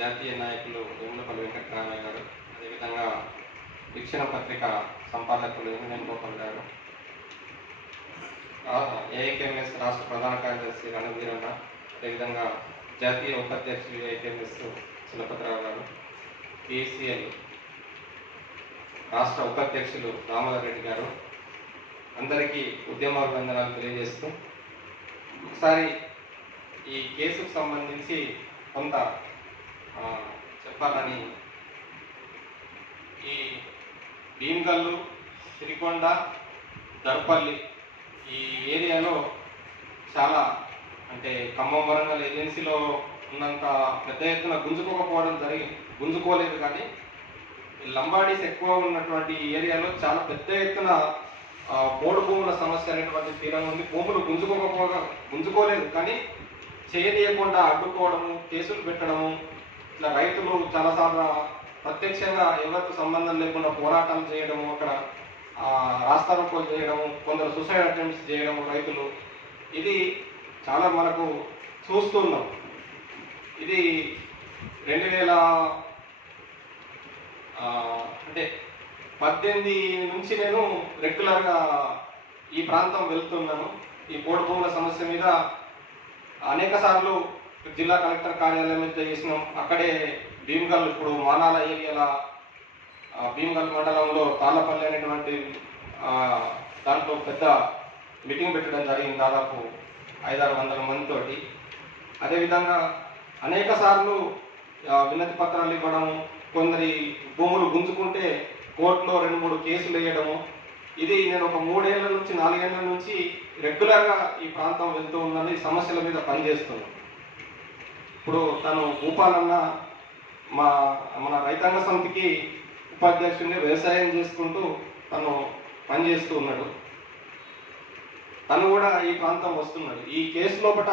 జాతీయ నాయకులు వేములపల్లి వెంకటరామయ్య గారు, అదేవిధంగా వీక్షణ పత్రిక సంపాదకులు గోపాల్ గారు, ఏఐకేఎంఎస్ రాష్ట్ర ప్రధాన కార్యదర్శి రణవీరన్న, అదేవిధంగా జాతీయ ఉపాధ్యక్షులు ఏఐకేఎంఎస్ సులభద్రావు గారు, పిసిఎల్ రాష్ట్ర ఉపాధ్యక్షులు దామోదర్ రెడ్డి గారు, అందరికీ ఉద్యమాభివందనాలు తెలియజేస్తూ ఒకసారి ఈ కేసుకు సంబంధించి కొంత చెప్పాలని, ఈ భీమ్గల్లు, సిరికొండ, దర్పల్లి ఈ ఏరియాలో చాలా అంటే ఖమ్మం వరంగల్ ఏజెన్సీలో ఉన్నంత పెద్ద ఎత్తున గుంజుకోలేదు కానీ లంబాడీస్ ఎక్కువ ఉన్నటువంటి ఈ ఏరియాలో చాలా పెద్ద ఎత్తున పోడు భూముల సమస్య అనేటువంటి తీరంగా ఉంది. భూములు గుంజుకోలేదు కానీ చేయనీయకుండా అడ్డుకోవడము, కేసులు పెట్టడము, ఇట్లా రైతులు చాలాసార్లు ప్రత్యక్షంగా ఎవరికి సంబంధం లేకుండా పోరాటాలు చేయడము, అక్కడ రాస్తారోకోలు చేయడము, కొందరు సూసైడ్ అటెంప్ట్స్ చేయడము రైతులు, ఇది చాలా మనకు చూస్తున్నాం. ఇది 2018 నుంచి నేను రెగ్యులర్గా ఈ ప్రాంతం వెళ్తున్నాను. ఈ పోడు భూముల సమస్య మీద అనేక సార్లు జిల్లా కలెక్టర్ కార్యాలయం మీద చేసినాం. అక్కడే భీమ్గల్, ఇప్పుడు మానాల ఏరియాల భీమ్గల్ మండలంలో తాళ్ళపల్లి అనేటువంటి దాంట్లో పెద్ద మీటింగ్ పెట్టడం జరిగింది, దాదాపు 500-600 మందితోటి. అదేవిధంగా అనేక సార్లు వినతి పత్రాలు ఇవ్వడము, కొందరి భూములు గుంజుకుంటే కోర్టులో 2-3 కేసులు వేయడము, ఇది నేను ఒక 3 ఏళ్ల నుంచి 4 ఏళ్ల నుంచి రెగ్యులర్గా ఈ ప్రాంతం వెళ్తూ ఉన్నది, సమస్యల మీద పనిచేస్తున్నాను. ఇప్పుడు తను భూపాలన్న మన రైతాంగ సమితికి ఉపాధ్యక్షుడిని, వ్యవసాయం చేసుకుంటూ తను పనిచేస్తూ ఉన్నాడు. తను కూడా ఈ ప్రాంతం వస్తున్నాడు. ఈ కేసు లోపల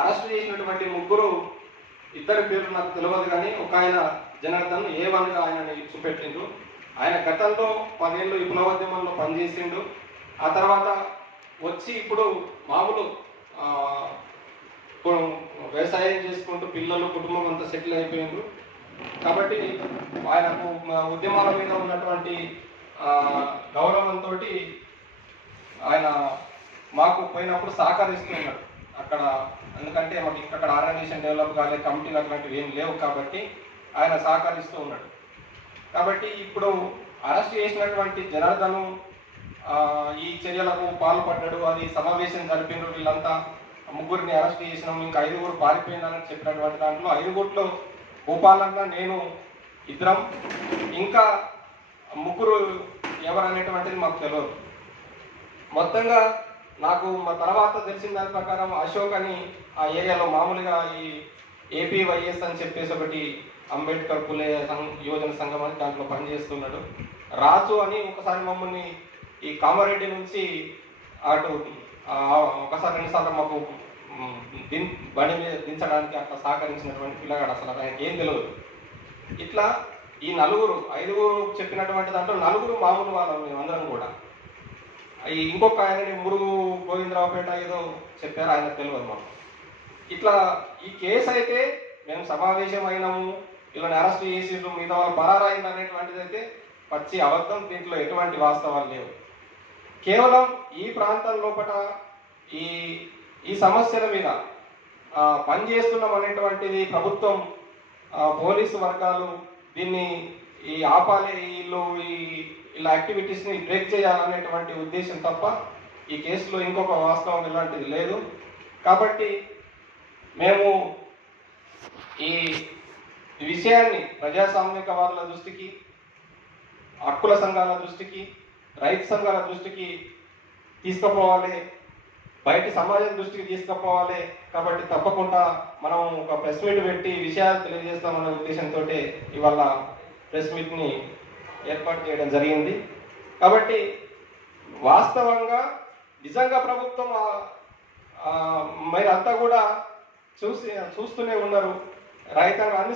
అరెస్ట్ చేసినటువంటి ఇద్దరి పేర్లు నాకు తెలియదు కానీ ఒక ఆయన జనార్దన్ A1గా ఆయనని చూపెట్టిండు. ఆయన గతంలో 10 ఏళ్ళు విప్లవోద్యమంలో పనిచేసిండు. ఆ తర్వాత వచ్చి ఇప్పుడు మామూలు వ్యవసాయం చేసుకుంటూ పిల్లలు, కుటుంబం అంతా సెటిల్ అయిపోయిండ్రు. కాబట్టి ఆయనకు ఉద్యమాల మీద ఉన్నటువంటి గౌరవంతో ఆయన మాకు పోయినప్పుడు సహకరిస్తున్నాడు అక్కడ. ఎందుకంటే మాకు ఇక్కడ ఆర్గనైజేషన్ డెవలప్ కాలే, కమిటీలు అట్లాంటివి ఏం లేవు కాబట్టి ఆయన సహకరిస్తూ ఉన్నాడు. కాబట్టి ఇప్పుడు అరెస్ట్ చేసినటువంటి జనార్దను ఈ చర్యలకు పాల్పడ్డాడు, అది సమావేశం జరిపినారు. వీళ్ళంతా 3 అరెస్ట్ చేసినాం, ఇంకా 5 పారిపోయిందని చెప్పినటువంటి దాంట్లో 5 భూపాలన్న, నేను ఇద్దరం, ఇంకా 3 ఎవరనేటువంటిది మాకు తెలియదు. మొత్తంగా నాకు మా తర్వాత తెలిసిన దాని ప్రకారం అశోక్ అని ఆ ఏరియాలో మామూలుగా ఈ APYS అని చెప్పేసి ఒకటి అంబేద్కర్ పులే యువజన సంఘం అని దాంట్లో పనిచేస్తున్నాడు. రాజు అని ఒకసారి మమ్మల్ని ఈ కామారెడ్డి నుంచి అటు ఒకసారి 2 సార్లు మాకు బండి మీద దించడానికి అట్లా సహకరించినటువంటి పిల్లగాడు, అసలు ఆయనకి ఏం తెలియదు. ఇట్లా ఈ 5 చెప్పినటువంటి దాంట్లో 4 మామూలు వాళ్ళం మేమందరం కూడా. ఇంకొక ఆయనని మురుగు గోవిందరావుపేట ఏదో చెప్పారు, ఆయన తెలియదు మాకు. ఇట్లా ఈ కేసు అయితే మేము సమావేశం అయినాము, వీళ్ళని అరెస్ట్ చేసిండ్రు, మిగతా వాళ్ళు పరారైంది అనేటువంటిది అయితే పచ్చి అబద్ధం. దీంట్లో ఎటువంటి వాస్తవాలు లేవు. కేవలం ఈ ప్రాంతం లోపల ఈ సమస్యల మీద పనిచేస్తున్నాం అనేటువంటిది ప్రభుత్వం, పోలీసు వర్గాలు దీన్ని ఆపాలి, ఇలా యాక్టివిటీస్ని బ్రేక్ చేయాలనేటువంటి ఉద్దేశం తప్ప ఈ కేసులో ఇంకొక వాస్తవం ఇలాంటిది లేదు. కాబట్టి మేము ఈ విషయాన్ని ప్రజాస్వామికవాదుల దృష్టికి, హక్కుల సంఘాల దృష్టికి, రైతు సంఘాల దృష్టికి తీసుకుపోవాలి, బయట సమాజం దృష్టికి తీసుకుపోవాలి. కాబట్టి తప్పకుండా మనం ఒక ప్రెస్ మీట్ పెట్టి విషయాలు తెలియజేస్తామనే ఉద్దేశంతో ఇవాళ ప్రెస్ మీట్ని ఏర్పాటు చేయడం జరిగింది. కాబట్టి వాస్తవంగా నిజంగా ప్రభుత్వం మీరంతా కూడా చూస్తూనే ఉన్నారు. రైతాంగ అన్ని